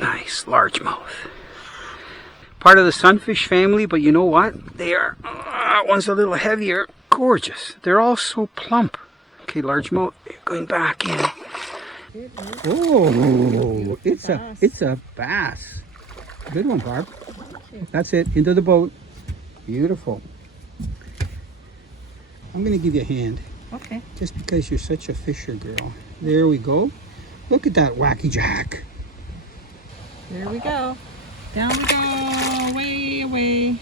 Nice largemouth. Part of the sunfish family, but you know what? They are, one's a little heavier. Gorgeous. They're all so plump. Okay, largemouth, going back in. Oh, it's a bass. Good one, Barb. That's it, into the boat. Beautiful. I'm going to give you a hand. Okay. Just because you're such a fisher girl. There we go. Look at that wacky jack. There we go. Down we go. Way away.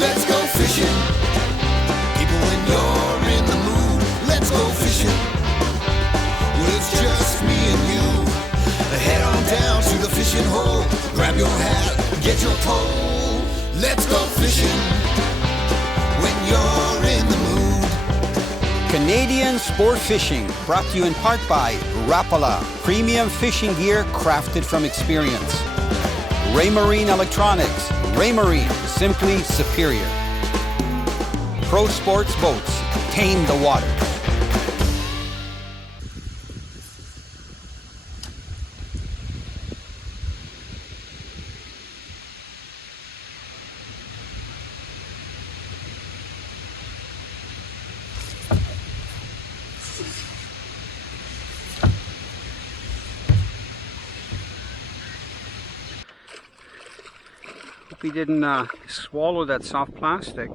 Let's go fishing. People, when you're in the mood, let's go fishing. Well, it's just me and you. Head on down to the fishing hole. Grab your hat, get your pole. Let's go fishing when you're in the mood. Canadian Sport Fishing, brought to you in part by Rapala, premium fishing gear crafted from experience. Raymarine Electronics, Raymarine, simply superior. Pro Sports Boats, tame the water. Hope he didn't swallow that soft plastic.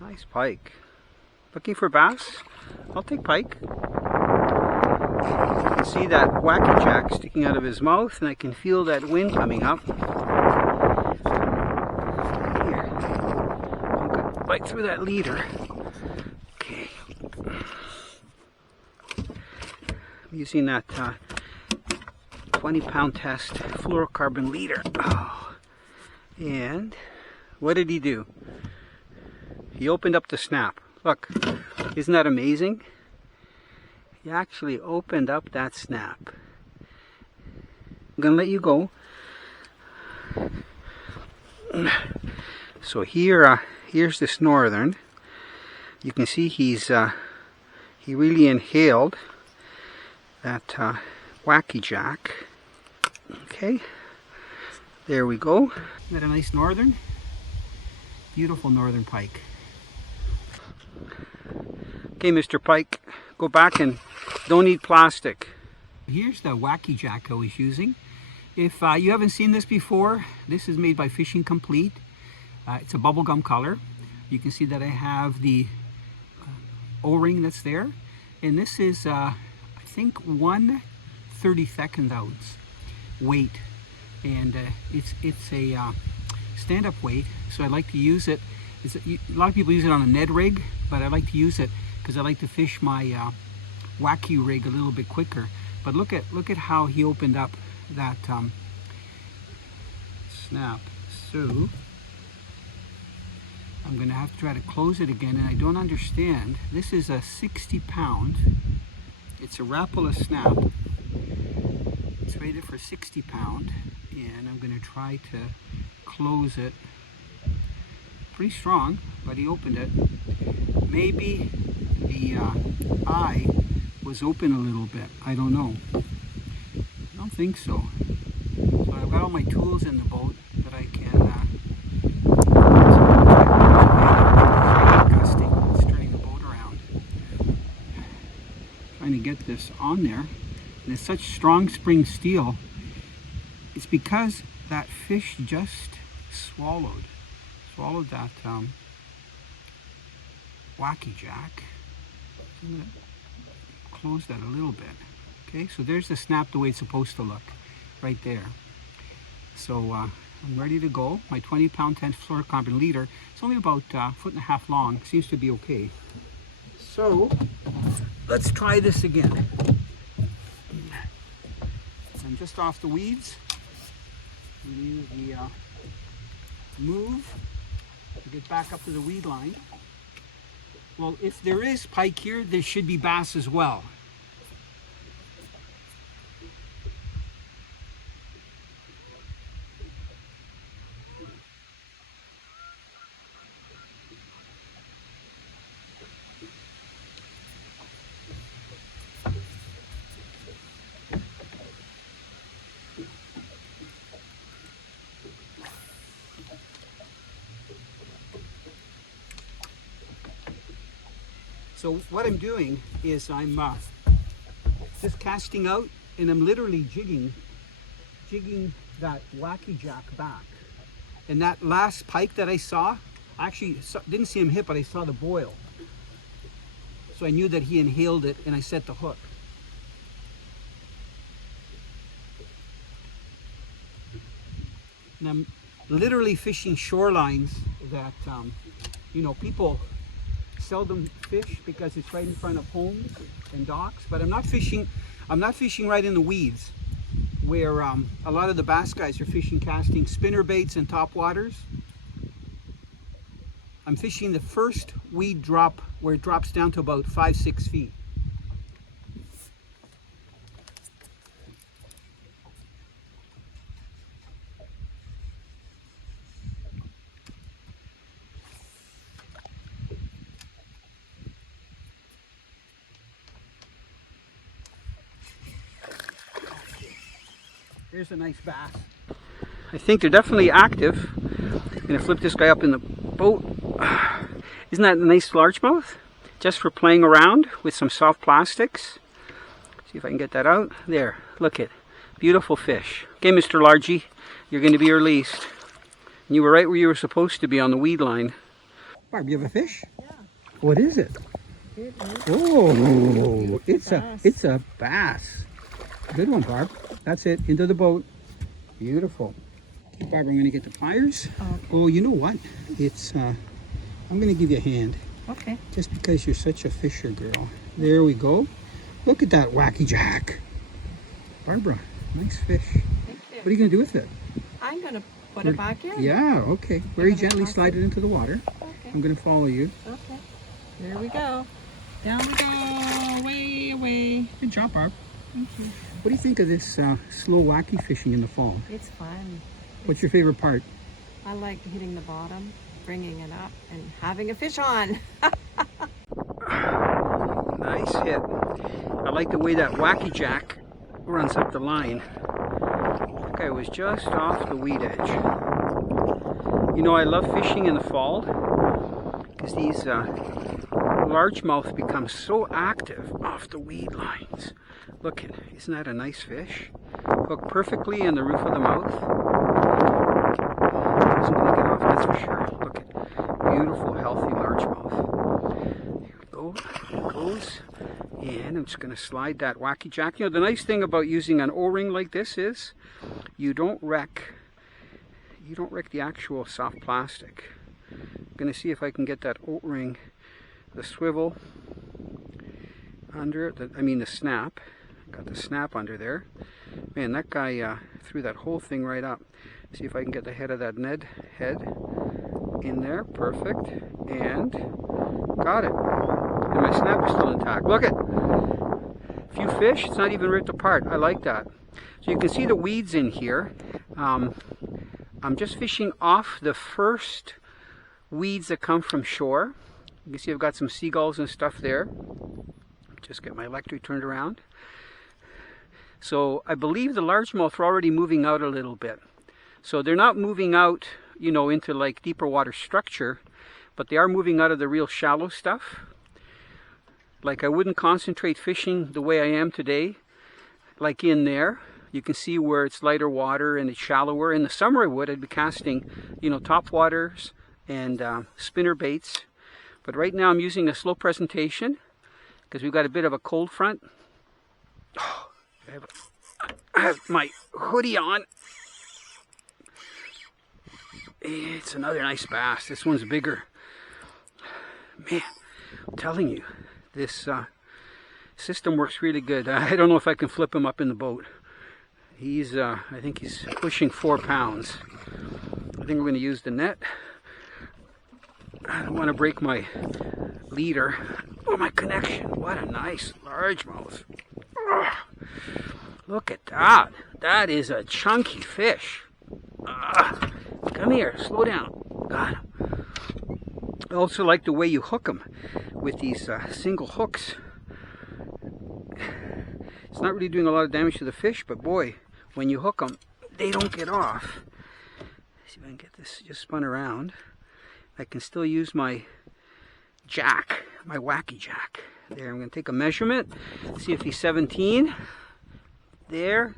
Nice pike. Looking for bass? I'll take pike. You can see that wacky jack sticking out of his mouth, and I can feel that wind coming up. Here. I'm going to bite through that leader. Okay. I'm using that 20-pound test fluorocarbon leader. Oh. And what did he do? He opened up the snap. Look, isn't that amazing? He actually opened up that snap. I'm gonna let you go. So here's this northern. You can see he really inhaled that wacky jack. Okay, there we go. Got a nice northern, beautiful northern pike. Okay, Mr. Pike, go back and don't eat plastic. Here's the wacky jack I was using. If you haven't seen this before, this is made by Fishing Complete. It's a bubblegum color. You can see that I have the O-ring that's there, and this is I think 1/32 ounce weight, and it's a stand-up weight, so I like to use it. A lot of people use it on a Ned rig, but I like to use it because I like to fish my wacky rig a little bit quicker. But look at how he opened up that snap. So I'm gonna have to try to close it again, and I don't understand. This is a 60-pound. It's a Rapala snap. It's rated for 60-pound, and I'm gonna try to close it. Pretty strong, but he opened it. Maybe the eye was open a little bit. I don't know. I don't think so. So I've got all my tools in the boat that I can. It's turning the boat around. Trying to get this on there. And it's such strong spring steel. It's because that fish just swallowed that wacky jack. I'm going to close that a little bit. Okay, so there's the snap the way it's supposed to look, right there. So I'm ready to go. My 20-pound 10 fluorocarbon leader. It's only about a 1.5 feet long. Seems to be okay. So let's try this again. I'm just off the weeds. Use the move to get back up to the weed line. Well, if there is pike here, there should be bass as well. So what I'm doing is I'm just casting out, and I'm literally jigging that Wacky Jack back. And that last pike that I saw, I actually didn't see him hit, but I saw the boil. So I knew that he inhaled it, and I set the hook. And I'm literally fishing shorelines that, you know, people seldom fish because it's right in front of homes and docks. But I'm not fishing right in the weeds where a lot of the bass guys are fishing, casting spinner baits and top waters. I'm fishing the first weed drop where it drops down to about 5-6 feet. There's a nice bass. I think they're definitely active. I'm going to flip this guy up in the boat. Isn't that a nice largemouth? Just for playing around with some soft plastics. See if I can get that out. There, look it. Beautiful fish. Okay, Mr. Largy, you're going to be released. And you were right where you were supposed to be on the weed line. Barb, you have a fish? Yeah. What is it? It is. Oh, it's a bass. Good one, Barb. That's it. Into the boat. Beautiful. Okay, Barb, I'm going to get the pliers. Okay. Oh, you know what? It's I'm going to give you a hand. Okay. Just because you're such a fisher girl. There we go. Look at that Wacky Jack. Barbara, nice fish. Thank you. What are you going to do with it? I'm going to put it back in. Yeah, okay. Very gonna gently toss slide it into the water. Okay. I'm going to follow you. Okay. There we go. Down we go. Away, away. Good job, Barb. Thank you. What do you think of this slow wacky fishing in the fall? It's fun. What's your favorite part? I like hitting the bottom, bringing it up, and having a fish on. Nice hit. I like the way that Wacky Jack runs up the line. That guy was just off the weed edge. You know, I love fishing in the fall because these largemouth become so active off the weed lines. Look at, isn't that a nice fish? Hooked perfectly in the roof of the mouth. Doesn't want to get off, that's for sure. Look at, beautiful, healthy largemouth. There we go. There it goes. And I'm just going to slide that Wacky Jack. You know, the nice thing about using an O-ring like this is you don't wreck the actual soft plastic. I'm going to see if I can get that O-ring, the swivel under it, the snap. Got the snap under there. Man, that guy threw that whole thing right up. See if I can get the head of that Ned head in there. Perfect. And got it. And my snap is still intact. Look at a few fish. It's not even ripped apart. I like that. So you can see the weeds in here. I'm just fishing off the first weeds that come from shore. You can see I've got some seagulls and stuff there. Just get my electric turned around. So I believe the largemouth are already moving out a little bit. So they're not moving out, you know, into like deeper water structure, but they are moving out of the real shallow stuff. Like I wouldn't concentrate fishing the way I am today, like in there. You can see where it's lighter water and it's shallower. In the summer I would, I'd be casting, you know, top waters and spinner baits. But right now I'm using a slow presentation because we've got a bit of a cold front. Oh, I have my hoodie on. It's another nice bass. This one's bigger. Man, I'm telling you, this system works really good. I don't know if I can flip him up in the boat. He's, I think he's pushing 4 pounds. I think we're going to use the net. I don't want to break my leader. Oh, my connection. What a nice largemouth. Oh, look at that. That is a chunky fish. Come here, slow down. Got him. I also like the way you hook them with these single hooks. It's not really doing a lot of damage to the fish, but boy, when you hook them, they don't get off. Let's see if I can get this just spun around. I can still use my Jack, my wacky Jack. There, I'm going to take a measurement, see if he's 17. There.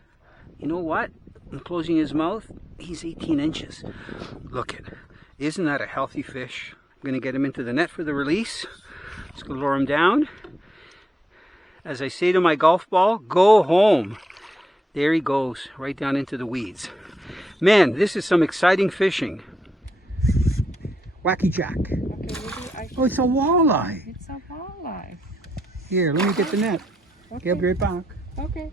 You know what? I'm closing his mouth. He's 18 inches. Look it. Isn't that a healthy fish? I'm going to get him into the net for the release. Just going to lower him down. As I say to my golf ball, go home. There he goes, right down into the weeds. Man, this is some exciting fishing. Wacky Jack. Okay, maybe I should... Oh, it's a walleye. It's a walleye. Here, let me get the net. Okay, I'll be right back. Okay.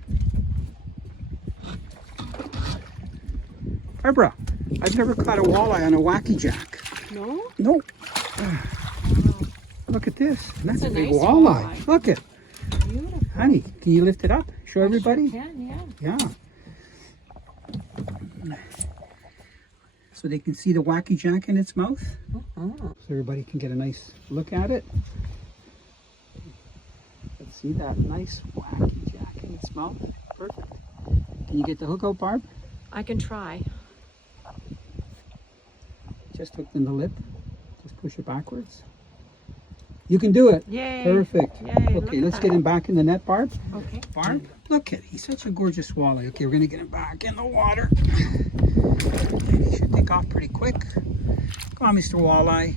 Barbara, I've never caught a walleye on a Wacky Jack. No? No. Look at this. That's a big nice walleye. walleye. Look it. Beautiful. Honey, can you lift it up? Show everybody? Sure can, yeah. Yeah. So they can see the Wacky Jack in its mouth. So everybody can get a nice look at it. Let's see that nice Wacky Jack in its mouth. Perfect. Can you get the hook out, Barb? I can try. Just hooked in the lip. Just push it backwards. You can do it. Yay. Perfect. Yay, Okay, look let's at get that. him back in the net, Barb. Okay. Barb, look at, he's such a gorgeous walleye. Okay, we're gonna get him back in the water. He should take off pretty quick. Come on, Mr. Walleye.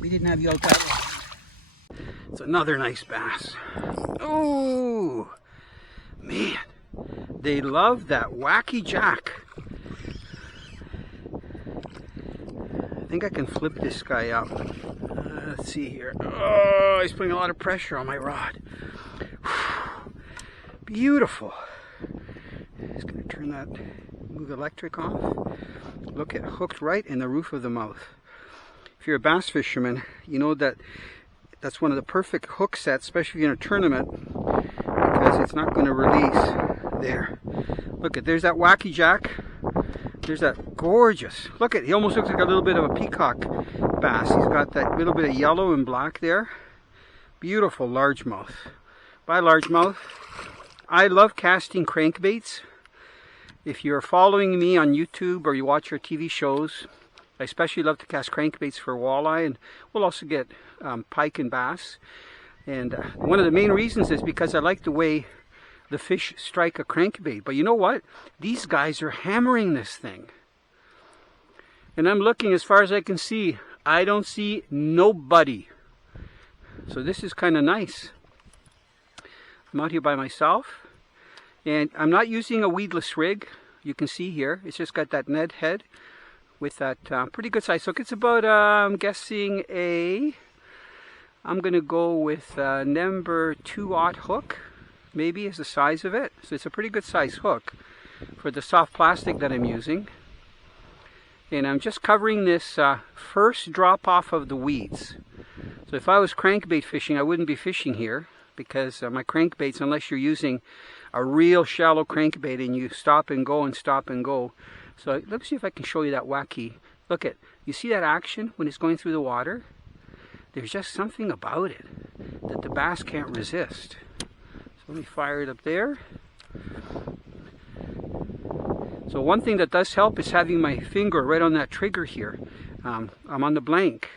We didn't have you out that long. It's another nice bass. Oh, man. They love that Wacky Jack. I think I can flip this guy up. Let's see here. Oh, he's putting a lot of pressure on my rod. Beautiful. Just gonna turn that, move the electric off. Look, it hooked right in the roof of the mouth. If you're a bass fisherman, you know that that's one of the perfect hook sets, especially if you're in a tournament, because it's not going to release. There. Look at, there's that Wacky Jack. There's that gorgeous. Look at, he almost looks like a little bit of a peacock bass. He's got that little bit of yellow and black there. Beautiful largemouth. Bye, largemouth. I love casting crankbaits. If you're following me on YouTube or you watch our TV shows, I especially love to cast crankbaits for walleye, and we'll also get pike and bass. And one of the main reasons is because I like the way the fish strike a crankbait. But you know what? These guys are hammering this thing. And I'm looking as far as I can see. I don't see nobody. So this is kind of nice. I'm out here by myself. And I'm not using a weedless rig. You can see here. It's just got that Ned head with that pretty good size hook. It's about, I'm guessing I'm going to go with number 2/0 hook. Maybe is the size of it. So it's a pretty good size hook for the soft plastic that I'm using. And I'm just covering this first drop off of the weeds. So if I was crankbait fishing, I wouldn't be fishing here, because my crankbaits, unless you're using a real shallow crankbait and you stop and go and stop and go. So let me see if I can show you that wacky. Look at, you see that action when it's going through the water? There's just something about it that the bass can't resist. So let me fire it up there. So one thing that does help is having my finger right on that trigger here. I'm on the blank,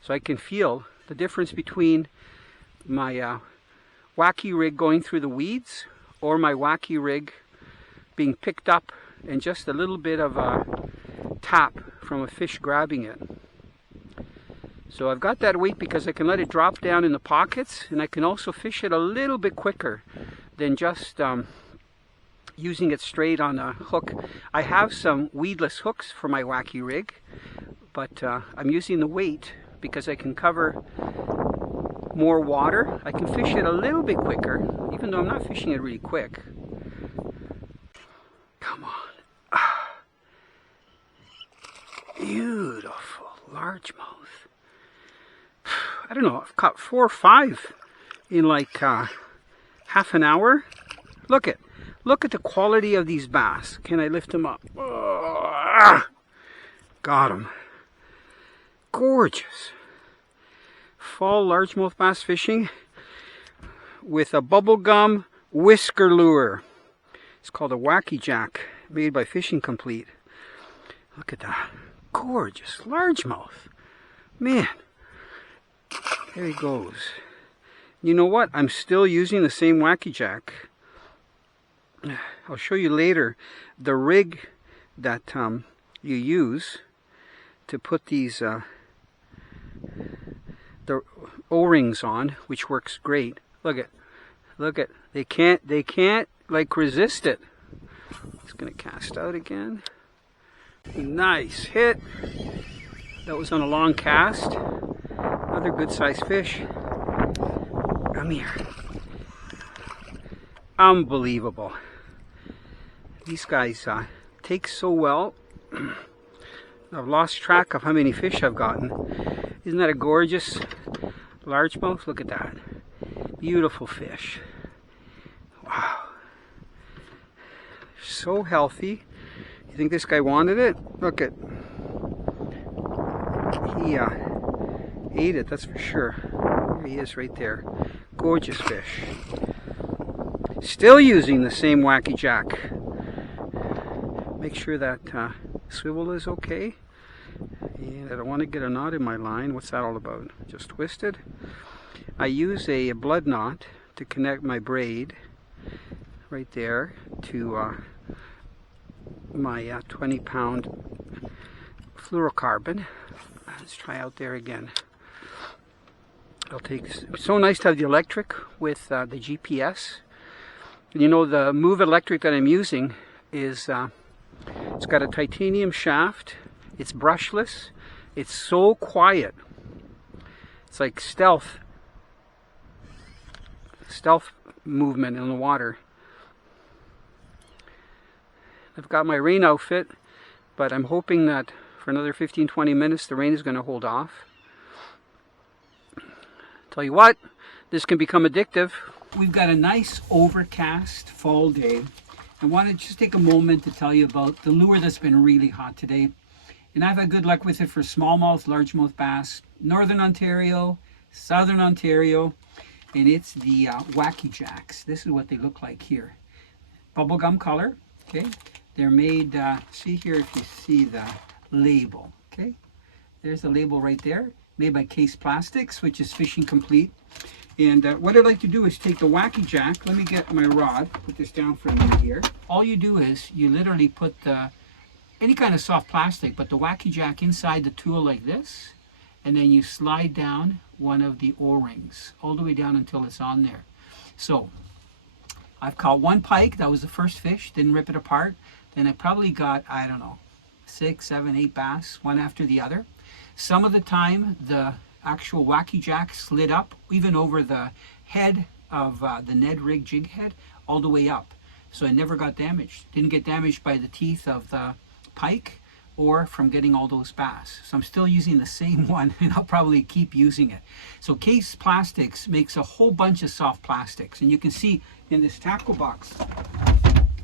so I can feel the difference between my wacky rig going through the weeds or my wacky rig being picked up and just a little bit of a tap from a fish grabbing it. So I've got that weight because I can let it drop down in the pockets, and I can also fish it a little bit quicker than just using it straight on a hook. I have some weedless hooks for my wacky rig, but I'm using the weight because I can cover more water. I can fish it a little bit quicker, even though I'm not fishing it really quick. Come on. Beautiful largemouth. I don't know, I've caught 4 or 5 in like half an hour. Look at the quality of these bass. Can I lift them up? Got them. Gorgeous. Fall largemouth bass fishing with a bubblegum whisker lure. It's called a Wacky Jack, made by Fishing Complete. Look at that. Gorgeous largemouth. Man. There he goes. You know what? I'm still using the same Wacky Jack. I'll show you later the rig that you use to put these the O-rings on, which works great. Look at they can't like resist it. It's gonna cast out again. Nice hit. That was on a long cast. Another good sized fish. Come here. Unbelievable. These guys take so well. I've lost track of how many fish I've gotten. Isn't that a gorgeous largemouth? Look at that. Beautiful fish. Wow. So healthy. You think this guy wanted it? Look at. He ate it, that's for sure. There he is right there. Gorgeous fish. Still using the same Wacky Jack. Make sure that swivel is okay. And I don't want to get a knot in my line. What's that all about? Just twisted. I use a blood knot to connect my braid right there to my 20-pound fluorocarbon. Let's try out there again. It's so nice to have the electric with the GPS. You know, the Move electric that I'm using is it's got a titanium shaft. It's brushless. It's so quiet. It's like stealth movement in the water. I've got my rain outfit, but I'm hoping that for another 15-20 minutes the rain is going to hold off. Tell you what, this can become addictive. We've got a nice overcast fall day. I want to just take a moment to tell you about the lure that's been really hot today. And I've had good luck with it for smallmouth, largemouth bass, Northern Ontario, Southern Ontario, and it's the Wacky Jacks. This is what they look like here. Bubblegum color, okay? They're made, see here if you see the label, okay? There's the label right there, made by Case Plastics, which is Fishing Complete. And what I'd like to do is take the Wacky Jack. Let me get my rod, put this down for a minute here. All you do is you literally put any kind of soft plastic, but the Wacky Jack inside the tool like this, and then you slide down one of the O-rings all the way down until it's on there. So I've caught one pike. That was the first fish. Didn't rip it apart. Then I probably got, I don't know, 6, 7, 8 bass, one after the other. Some of the time the actual Wacky Jack slid up even over the head of the Ned rig jig head all the way up. So I never got damaged. Didn't get damaged by the teeth of the pike or from getting all those bass. So I'm still using the same one, and I'll probably keep using it. So Case Plastics makes a whole bunch of soft plastics, and you can see in this tackle box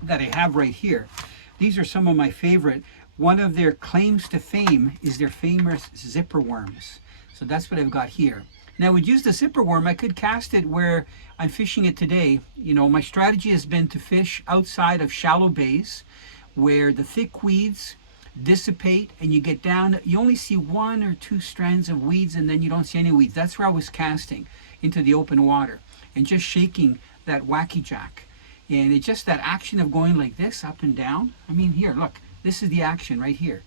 that I have right here, these are some of my favorite. One of their claims to fame is their famous zipper worms. So that's what I've got here. Now I would use the zipper worm. I could cast it where I'm fishing it today. You know, my strategy has been to fish outside of shallow bays where the thick weeds dissipate and you get down, you only see 1 or 2 strands of weeds and then you don't see any weeds. That's where I was casting, into the open water and just shaking that Wacky Jack. And it's just that action of going like this up and down. I mean, here, look, this is the action right here.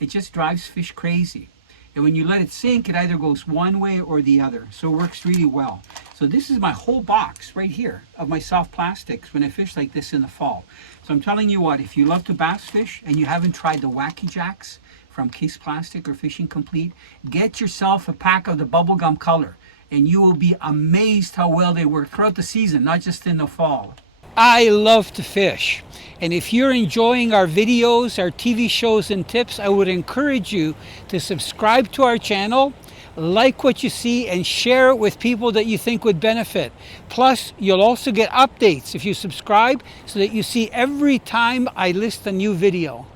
It just drives fish crazy. And when you let it sink, it either goes one way or the other. So it works really well. So this is my whole box right here of my soft plastics when I fish like this in the fall. So I'm telling you what, if you love to bass fish and you haven't tried the Wacky Jacks from Case Plastic or Fishing Complete, get yourself a pack of the bubblegum color and you will be amazed how well they work throughout the season, not just in the fall. I love to fish, and if you're enjoying our videos, our TV shows and tips, I would encourage you to subscribe to our channel, like what you see, and share it with people that you think would benefit. Plus, you'll also get updates if you subscribe so that you see every time I list a new video.